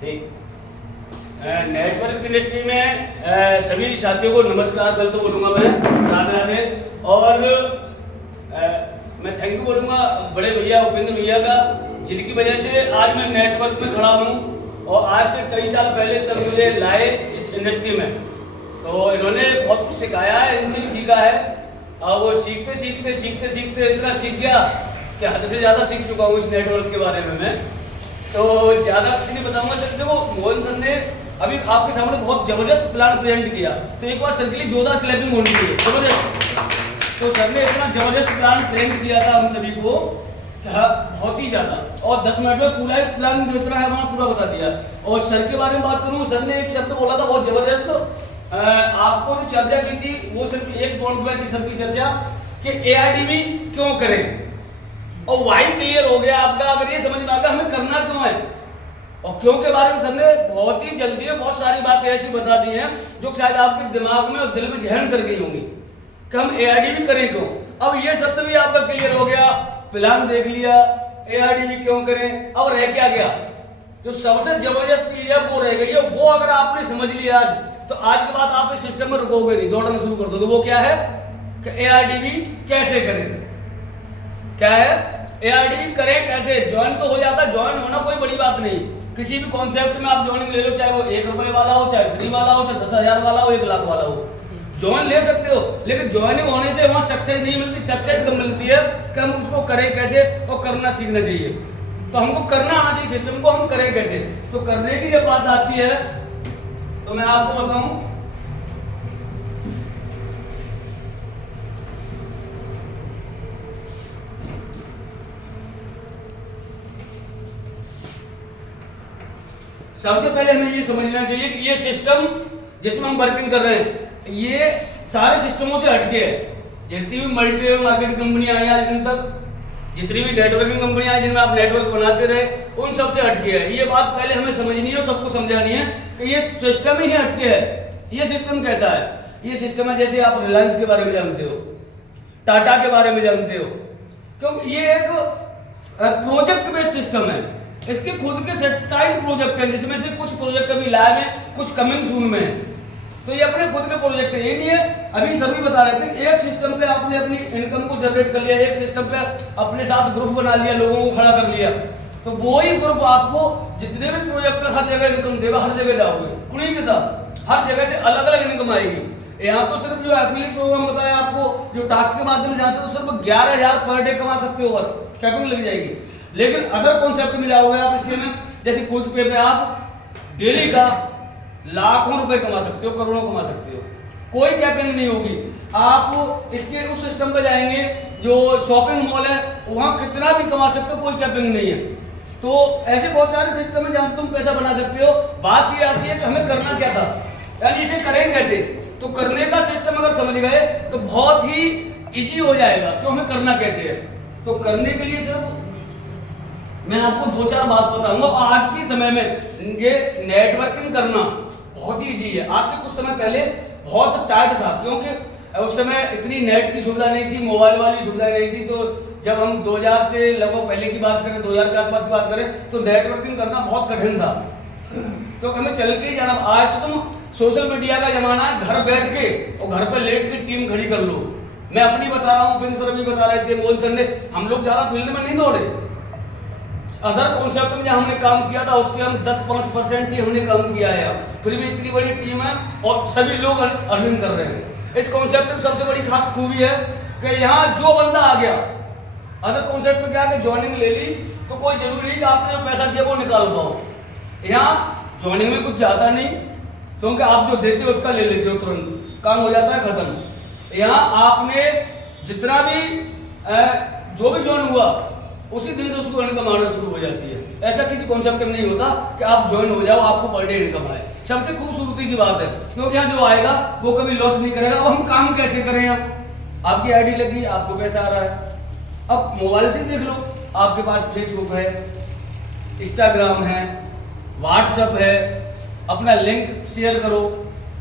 ठीक। Network industry में सभी साथियों को नमस्कार कल तो बोलूँगा मैं, राधे राधे। और मैं थैंक यू बोलूँगा बड़े भैया उपेंद्र भैया का, जिनकी वजह से आज मैं नेटवर्क में खड़ा हूँ। और आज से कई साल पहले सर मुझे लाए इस इंडस्ट्री में, तो इन्होंने बहुत कुछ सिखाया है, इनसे भी सीखा है। और वो सीखते सीखते सीखते सीखते इतना सीख गया कि हद से ज़्यादा सीख चुका हूँ इस नेटवर्क के बारे में मैं। तो ज़्यादा कुछ नहीं बताऊँगा सर। देखो मोहन सर ने अभी आपके सामने बहुत ज़बरदस्त प्लान प्रेजेंट किया, तो एक बार सर के लिए जोरदार क्लैपिंग होनी चाहिए, जबरदस्त। तो सर ने इतना ज़बरदस्त प्लान प्रेजेंट किया था हम सभी को, बहुत ही ज़्यादा, और 10 मिनट में पूरा एक प्लान जो इतना है वहाँ पूरा बता दिया। और सर के बारे में बात करूँ, सर ने एक शब्द बोला था बहुत ज़बरदस्त, आपको जो चर्चा की थी वो सिर्फ एक पॉइंट पे थी सर की चर्चा कि ARDV क्यों करें, और वाई क्लियर हो गया आपका। अगर ये समझ में आ गया हमें करना क्यों है और क्यों के बारे में सर ने बहुत ही जल्दी में बहुत सारी बातें ऐसी बता दी हैं जो शायद आपके दिमाग में और दिल में जहन कर गई होंगी कि हम ARDV करें क्यों। अब ये शब्द भी आपका क्लियर हो गया, प्लान देख लिया, ARDV क्यों करें। अब रह क्या गया, जो सबसे जबरदस्त चीज है वो रह गई है। वो अगर आपने समझ लिया आज, तो आज के बाद आप इस सिस्टम में रुकोगे नहीं, दौड़ना शुरू कर दोगे। वो क्या है कि ARDV कैसे करें, क्या है ARDV करें कैसे। ज्वाइन तो हो जाता है, ज्वाइन होना कोई बड़ी बात नहीं। किसी भी कॉन्सेप्ट में आप ज्वाइनिंग ले लो, चाहे वो 1 रुपए वाला हो, चाहे फ्री वाला हो, चाहे 10,000 वाला हो, 1 लाख वाला हो, ज्वाइन ले सकते हो। लेकिन ज्वाइनिंग होने से वहां सक्सेस नहीं मिलती, सक्सेस कब मिलती है कि हम उसको करें कैसे और करना सीखना चाहिए। तो हमको करना आना चाहिए, सिस्टम को हम करें कैसे। तो करने की जब बात आती है तो मैं आपको बताऊं, सबसे पहले हमें ये समझना चाहिए कि ये सिस्टम जिसमें हम वर्किंग कर रहे हैं ये सारे सिस्टमों से हटके है। जितनी भी मल्टी मार्केट कंपनियां आई आज दिन तक, जितनी भी नेटवर्किंग कंपनियां हैं जिनमें आप नेटवर्क बनाते रहे, उन सब से हटके है। ये बात पहले हमें समझनी है और सबको समझानी है कि ये सिस्टम ही हटके है। ये सिस्टम कैसा है, ये सिस्टम है जैसे आप रिलायंस के बारे में जानते हो, टाटा के बारे में जानते हो, क्योंकि ये एक प्रोजेक्ट बेस्ड सिस्टम है। इसके खुद के 27 प्रोजेक्ट हैं, जिसमें से कुछ प्रोजेक्ट अभी लाइव है, कुछ कमिंग सून में है। तो ये अपने खुद के प्रोजेक्ट है, ये नहीं है। अभी सभी बता रहे थे एक सिस्टम पे आपने अपनी इनकम को जनरेट कर लिया, एक सिस्टम पे अपने साथ ग्रुप बना लिया, लोगों को खड़ा कर लिया, तो वो ही ग्रुप आपको जितने भी प्रोजेक्ट हर जगह इनकम देगा। हर जगह जाओगे उन्हीं के साथ, हर जगह से अलग अलग इनकम आएगी। यहाँ तो सिर्फ जो एफिलिएट प्रोग्राम बताया आपको, जो टास्क के माध्यम से आते हो, तो सिर्फ 11,000 पर डे कमा सकते हो, बस कैपिंग लग जाएगी। लेकिन अदर कॉन्सेप्ट में जाओगे आप इसके में, जैसे क्विक पे पे आप डेली का लाखों रुपए कमा सकते हो, करोड़ों कमा सकते हो, कोई कैपिंग नहीं होगी। आप इसके उस सिस्टम पे जाएंगे जो शॉपिंग मॉल है, वहां कितना भी कमा सकते हो, कोई कैपिंग नहीं है। तो ऐसे बहुत सारे सिस्टम है जहां से तुम पैसा बना सकते हो। बात ये आती है कि हमें करना क्या था, यानी इसे करें कैसे। तो करने का सिस्टम अगर समझ गए तो बहुत ही इजी हो जाएगा कि हमें करना कैसे है। तो करने के लिए सिर्फ मैं आपको 2-4 बात बताऊंगा। आज के समय में ये नेटवर्किंग करना बहुत ही इजी है। आज से कुछ समय पहले बहुत टाइट था, क्योंकि उस समय इतनी नेट की सुविधा नहीं थी, मोबाइल वाली सुविधा नहीं थी। तो जब हम 2000 से लगभग पहले की बात करें, 2000 के आसपास की बात करें, तो नेटवर्किंग करना बहुत कठिन था, क्योंकि हमें चल के ही जाना। आज तो तुम सोशल मीडिया का जमाना है, घर बैठ के और घर पर लेट के टीम खड़ी कर लो। मैं अपनी बता रहा हूँ, सर भी बता रहे थे, मोहन सर ने, हम लोग ज्यादा फील्ड में नहीं दौड़े। अदर कॉन्सेप्ट में जहाँ हमने काम किया था उसके हम 10-5% ही हमने काम किया है। फिर भी इतनी बड़ी टीम है और सभी लोग अर्निंग कर रहे हैं। इस कॉन्सेप्ट में सबसे बड़ी खास खूबी है कि यहाँ जो बंदा आ गया, अदर कॉन्सेप्ट में क्या है कि ज्वाइनिंग ले ली तो कोई जरूरी नहीं कि आपने जो पैसा दिया वो निकाल पाओ। यहाँ ज्वाइनिंग में कुछ जाता नहीं, क्योंकि आप जो देते हो उसका ले लेते हो, तुरंत काम हो जाता है, खत्म। यहाँ आपने जितना भी जो भी ज्वाइन हुआ उसी दिन से उसको इनकम आना शुरू हो जाती है। ऐसा किसी कॉन्सेप्ट में नहीं होता कि आप ज्वाइन हो जाओ आपको पर डे इनकम आए। सबसे खूबसूरती की बात है, क्योंकि यहाँ जो आएगा वो कभी लॉस नहीं करेगा। अब हम काम कैसे करें, आपकी आईडी लगी, आपको पैसा आ रहा है। अब मोबाइल से देख लो, आपके पास फेसबुक है, इंस्टाग्राम है, व्हाट्सएप है, अपना लिंक शेयर करो,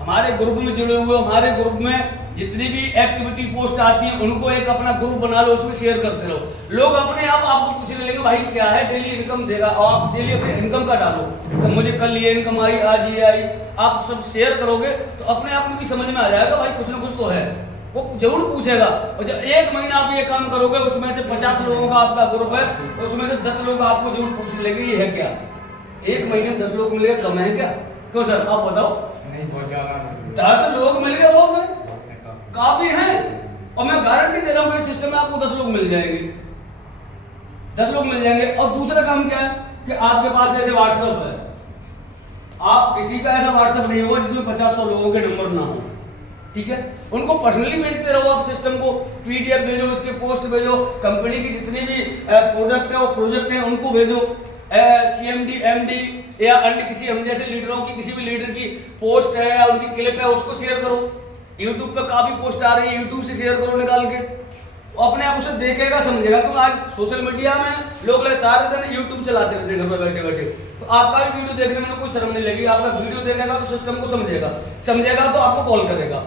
हमारे ग्रुप में जुड़े हुए, हमारे ग्रुप में जितनी भी एक्टिविटी पोस्ट आती है उनको एक अपना ग्रुप बना लो, उसमें शेयर करते रहो। लोग अपने आप आपको पूछने लगेंगे भाई क्या है, डेली इनकम देगा, और आप डेली अपने इनकम का डालो, तो मुझे कल ये इनकम आई, आज ये आई, आप सब शेयर करोगे तो अपने आप उनकी समझ में आ जाएगा भाई कुछ ना कुछ तो है, वो जरूर पूछेगा। और जब 1 महीना आप ये काम करोगे, उसमें से 50 लोगों का आपका ग्रुप है, तो उसमें से 10 लोग आपको जरूर पूछने लगे ये है क्या। 1 महीने में 10 लोग मिल गए, कम है क्या? क्यों सर आप बताओ? नहीं, बहुत ज्यादा। 10 लोग मिल गए वो में काफी है, और मैं गारंटी दे रहा हूँ इस सिस्टम में आपको 10 लोग मिल जाएंगे, 10 लोग मिल जाएंगे। और दूसरा काम क्या है कि आपके पास ऐसे व्हाट्सएप है, आप किसी का ऐसा व्हाट्सएप नहीं होगा जिसमें 50-100 लोगों के नंबर ना हो, ठीक है? उनको पर्सनली भेजते रहो आप सिस्टम को, पीडीएफ भेजो, इसके पोस्ट भेजो, कंपनी की जितनी भी प्रोडक्ट है और प्रोजेक्ट है उनको भेजो, सीएमडी एमडी या अन्य किसी हम जैसे लीडरों की, किसी भी लीडर की पोस्ट है या उनकी क्लिप है उसको शेयर करो। यूट्यूब पे काफी पोस्ट आ रही है, यूट्यूब से शेयर करो निकाल के, अपने आप उसे देखेगा समझेगा। तो आज सोशल मीडिया में लोग सारे दिन यूट्यूब चलाते रहते हैं घर पे बैठे बैठे, तो आपका भी वीडियो देखने में कोई शर्म नहीं लगेगी, आपका वीडियो देखेगा तो सिस्टम को समझेगा तो आपको कॉल करेगा,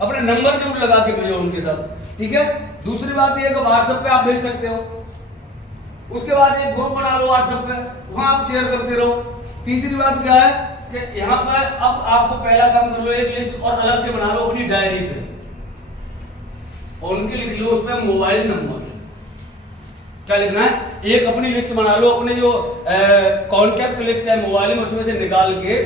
अपने नंबर जरूर लगा के भेजो उनके साथ, ठीक है? दूसरी बात यह है कि व्हाट्सएप पे आप भेज सकते हो, उसके बाद एक ग्रुप बना लो व्हाट्सएप पे, वहां आप शेयर करते रहो। तीसरी बात क्या है कि यहाँ पर अब आपको पहला काम कर लो, एक लिस्ट और अलग से बना लो अपनी डायरी पे, और उनके लिख लो उस पर मोबाइल नंबर, क्या लिखना है, एक अपनी लिस्ट बना लो, अपने जो कॉन्टैक्ट लिस्ट है मोबाइल में उसमें से निकाल के,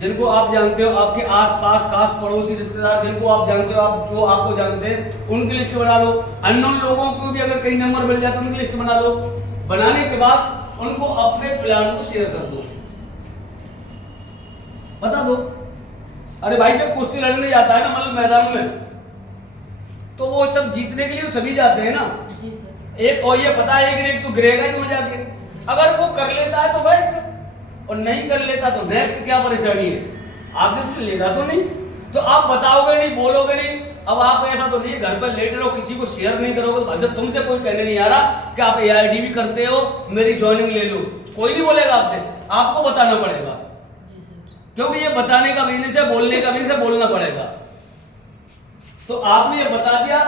जिनको आप जानते हो, आपके आसपास खास पड़ोसी रिश्तेदार जिनको आप जानते हो, आप जो आपको जानते हैं उनकी लिस्ट बना लो। अननोन लोगों को भी अगर कहीं नंबर मिल जाए तो उनकी लिस्ट बना लो। बनाने के बाद उनको अपने प्लान को शेयर कर दो, बता दो। अरे भाई जब कुश्ती लड़ने जाता है ना मतलब मैदान में, तो वो सब जीतने के लिए सभी जाते हैं ना, एक और ये पता है कि एक तो गिरेगा ही वहां जाके, अगर वो कर लेता है तो बेस्ट, और नहीं कर लेता तो नेक्स्ट क्या परेशानी है, आपसे कुछ लेगा तो नहीं, तो आप बताओगे नहीं, बोलोगे नहीं। अब आप ऐसा तो नहीं घर पर लेटे रहो, किसी को शेयर नहीं करोगे तो भाई साहब तुमसे कोई कहने नहीं आ रहा कि आप AID भी करते हो, मेरी ज्वाइनिंग ले लो, कोई नहीं बोलेगा आपसे, आपको बताना पड़ेगा, क्योंकि ये बताने का बिजनेस है, बोलने का बिजनेस है, बोलना पड़ेगा। तो आपने ये बता दिया,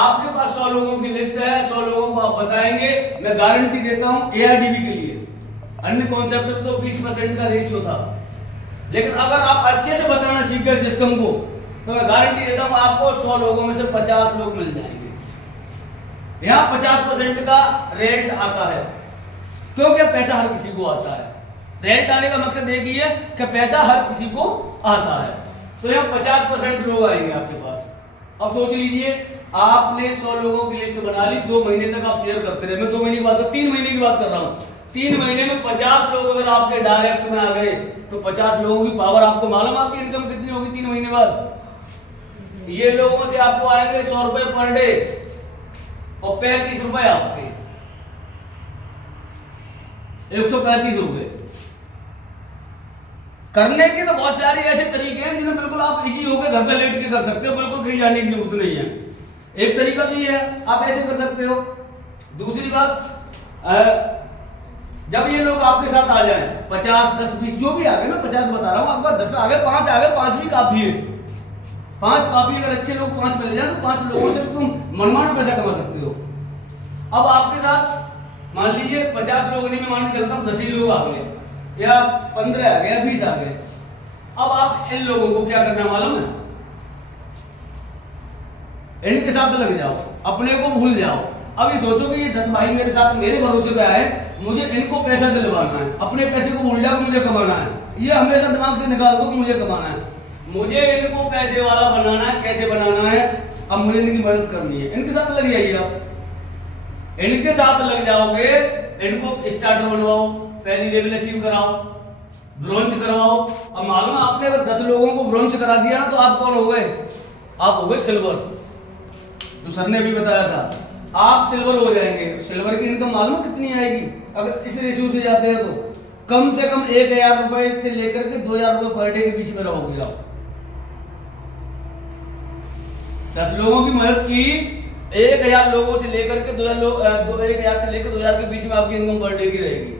आपके पास 100 लोगों की लिस्ट है, 100 लोगों को आप बताएंगे, मैं गारंटी देता हूं AIDB के लिए, अन्य कॉन्सेप्ट में तो 20% का रेशियो था, लेकिन अगर आप अच्छे से बताना सीख गए सिस्टम को, तो मैं गारंटी देता हूं आपको 100 लोगों में से 50 लोग मिल जाएंगे। यहाँ 50% का रेंट आता है, क्योंकि पैसा हर किसी को आता है, रेंट आने का मकसद एक ही है कि पैसा हर किसी को आता है, तो यहाँ 50% लोग आएंगे आपके पास। अब सोच लीजिए आपने 100 लोगों की लिस्ट बना ली, 2 महीने तक आप शेयर करते रहे, मैं 2 महीने की बात 3 महीने की बात कर रहा हूँ, 3 महीने में 50 लोग अगर आपके डायरेक्ट में आ गए तो 50 लोगों की पावर, आपको मालूम आपकी इनकम कितनी होगी 3 महीने बाद? ये लोगों से आपको आएंगे 100 रुपए पर डे और 35 रुपए आपके, 135 हो गए। करने के तो बहुत सारे ऐसे तरीके हैं जिन्हें बिल्कुल आप इजी होकर घर पे लेट के कर सकते हो, बिल्कुल कहीं जाने की जरूरत नहीं है। एक तरीका तो ये है, आप ऐसे कर सकते हो। दूसरी बात, जब ये लोग आपके साथ आ जाएं, 50, 10, 20 जो भी आ गए, मैं 50 बता रहा हूँ, आपका 10 आ गए, 5 आ गए, 5 भी काफी है, 5 काफी, अगर अच्छे लोग 5 मिल जाए तो 5 लोगों से तुम मनमाना पैसा कमा सकते हो। अब आपके साथ मान लीजिए 50 लोग नहीं, मैं मान के चलता हूँ 10 ही लोग आ गए या 15 आ गए या 20 आ गए। अब आप इन लोगों को क्या करना मालूम है, इनके साथ लग जाओ, अपने को भूल जाओ। अब ये सोचो कि ये 10 भाई मेरे साथ मेरे भरोसे पे आए, मुझे इनको पैसा दिलवाना है, अपने पैसे को भूल जाओ, मुझे कमाना है, ये हमेशा दिमाग से निकाल दो कि मुझे कमाना है, मुझे इनको पैसे वाला बनाना है। कैसे बनाना है, अब मुझे इनकी मदद करनी है, इनके साथ लग जाइए आप, इनके साथ लग जाओगे, इनको स्टार्टर बनवाओ, पहली लेवल अचीव कराओ, ब्रोंज करवाओ। अब मालूम है आपने अगर 10 लोगों को ब्रोंज करा दिया ना, तो आप कौन हो गए, आप हो गए सिल्वर, जो सर ने अभी बताया था, आप सिल्वर हो जाएंगे। सिल्वर की इनकम मालूम कितनी आएगी अगर इस रेशियो से जाते हैं तो? कम से कम 1000 रुपए से लेकर के 2000 रुपए पर डे के बीच में रहोगे आप। 10 लोगों की मदद की, 1000 लोगों से लेकर के 1000 लोग 1000 से लेकर 2000 के बीच में आपकी इनकम पर डे की रहेगी।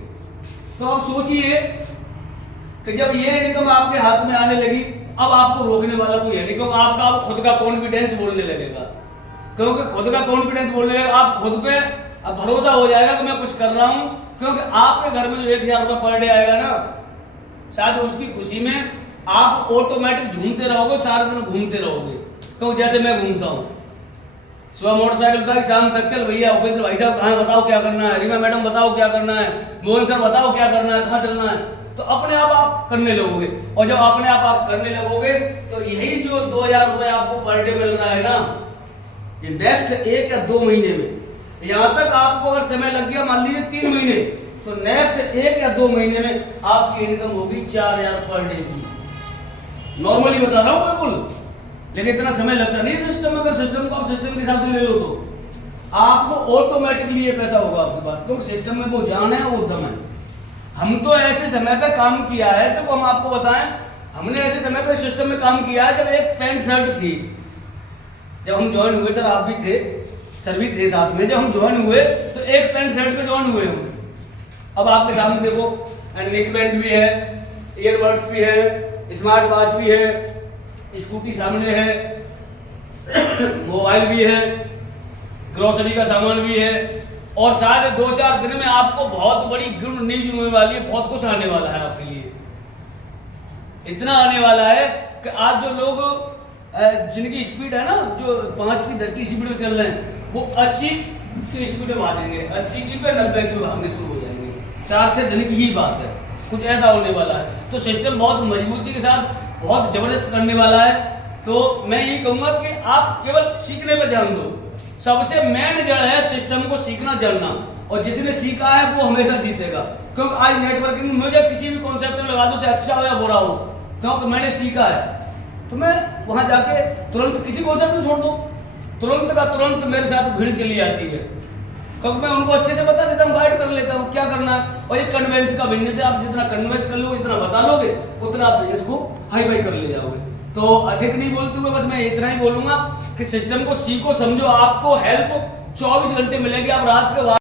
तो आप सोचिए कि जब ये इनकम आपके हाथ में आने लगी, अब आपको रोकने वाला कोई है नहीं, क्योंकि आपका आप खुद का कॉन्फिडेंस बोलने लगेगा, क्योंकि खुद का कॉन्फिडेंस बोलने लगेगा, आप खुद पे अब भरोसा हो जाएगा कि मैं कुछ कर रहा हूं। क्योंकि आपके घर में जो 1000 रुपये पर डे आएगा ना, शायद उसकी खुशी में आप ऑटोमेटिक झूमते रहोगे, सारे दिन घूमते रहोगे। क्योंकि जैसे मैं घूमता हूँ, सुबह मोटरसाइकिल का शाम तक, चल भैया उपेंद्र भाई साहब कहाँ, बताओ क्या करना है, रीमा मैडम बताओ क्या करना है, मोहन सर बताओ क्या करना है, कहाँ चलना है, तो अपने आप करने लगोगे। और जब अपने आप करने लगोगे तो यही जो 2000 रुपये आपको पर डे मिल रहा है ना, ये नेक्स्ट 1 या 2 महीने में, यहाँ तक आपको अगर समय लग गया, मान लीजिए 3 महीने, तो नेक्स्ट 1 या 2 महीने में आपकी इनकम होगी 4000 पर डे की। नॉर्मली बता रहा हूँ बिल्कुल, लेकिन इतना समय लगता नहीं सिस्टम में। अगर सिस्टम को आप सिस्टम के हिसाब से ले लो तो आपको ऑटोमेटिकली ये पैसा होगा आपके पास, क्योंकि सिस्टम में वो जान है, वो दम है। हम तो ऐसे समय पे काम किया है, तो हम आपको बताएं, हमने ऐसे समय पे सिस्टम में काम किया है जब एक पैंट शर्ट थी। जब हम ज्वाइन हुए, सर आप भी थे, सर भी थे साथ में, जब हम ज्वाइन हुए तो एक पैंट शर्ट पे ज्वाइन हुए हम। अब आपके सामने देखो, नेक बैंड भी है, ईयरबड्स भी है, स्मार्ट वॉच भी है, स्कूटी सामने है, मोबाइल भी है, ग्रोसरी का सामान भी है, और शायद 2-4 दिन में आपको बहुत बड़ी गुड न्यूज होने वाली है, बहुत कुछ आने वाला है आपके लिए। इतना आने वाला है कि आज जो लोग जिनकी स्पीड है ना, जो 5 की 10 की स्पीड में चल रहे हैं, वो 80 की स्पीड में भागेंगे, 80 की पे 90 की भागने शुरू हो जाएंगे। 4 से दिन की ही बात है, कुछ ऐसा होने वाला है। तो सिस्टम बहुत मजबूती के साथ, बहुत जबरदस्त करने वाला है। तो मैं ये कहूंगा कि आप केवल सीखने पे ध्यान दो। सबसे मेन जड़ है सिस्टम को सीखना, जानना, और जिसने सीखा है वो हमेशा जीतेगा। क्योंकि आज नेटवर्किंग मुझे किसी भी कॉन्सेप्ट में लगा दो, चाहे अच्छा हो या बुरा हो, क्योंकि मैंने सीखा है, तो मैं वहां जाके तुरंत किसी कॉन्सेप्ट में छोड़ दूं, तुरंत का तुरंत मेरे साथ भीड़ चली जाती है, क्योंकि मैं उनको अच्छे से बता देता हूँ, गाइड कर लेता हूँ क्या करना है। और ये कन्वेंस का बिजनेस है, आप जितना कन्वेंस कर लोगे, जितना बता लोगे, उतना आप बिजनेस को हाई फाई कर ले जाओगे। तो अधिक नहीं बोलते हुए बस मैं इतना ही बोलूंगा कि सिस्टम को सीखो, समझो, आपको हेल्प 24 घंटे मिलेगी। आप रात के